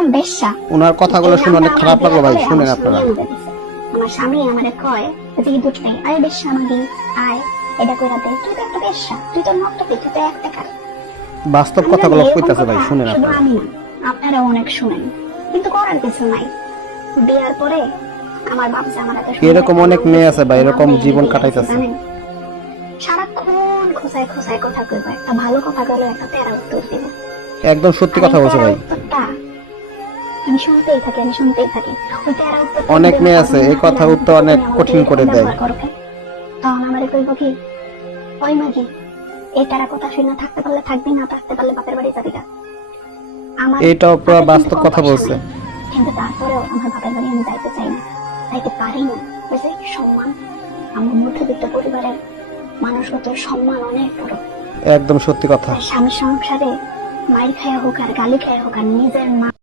নাম বেশ্যা। ওনার কথাগুলো শুনে অনেক খারাপ লাগলো ভাই, শুনেন আপনারা। আমার স্বামী আমারে কয় যে দুধ নেই, আরে বেশ্যা আমাকে আয় এটা কইরা দে, তুই তো একটা বেশ্যা, তুই তো নষ্ট, তুই তো এক টাকা। বাস্তব কথাগুলো কইতাছে ভাই, শুনেন আপনারা। আমি না, আপনারা অনেক শুনেন, কিন্তু করার কিছু নাই। বিয়ার পরে আমার বাপসা আমার এরকম অনেক মেয়ে আছে ভাই, এরকম জীবন কাটাইতেছে। সারাক্ষণ খোসায় খোসায় কথা কইবা, একটা ভালো কথা কইলে একটা তেরা উত্তর দিবে। একদম সত্যি কথা বলছে ভাই। আমি শুনতেই থাকি, আমি শুনতেই থাকি। ওই তেরা উত্তর অনেক মেয়ে আছে এই কথা উত্তর অনেক কঠিন করে দেয়। তখন আমারে কইব কি, ওই মাগি এই তেরা কথা শুনে থাকতে পারলে থাকবি, না থাকতে পারলে বাপের বাড়ি যাবি না। এটাও পুরো বাস্তব কথা বলছে। কিন্তু তারপরেও আমার বাপের বাড়ি আমি যাইতে চাই না, যাইতে পারি না। বুঝলি, সম্মান আমার মধ্যবিত্ত পরিবারের মানুষগত সম্মান অনেক বড়। একদম সত্যি কথা। স্বামী সংসারে মাইর খায়া হোক আর গালি খায়া হোক আর নিজের মা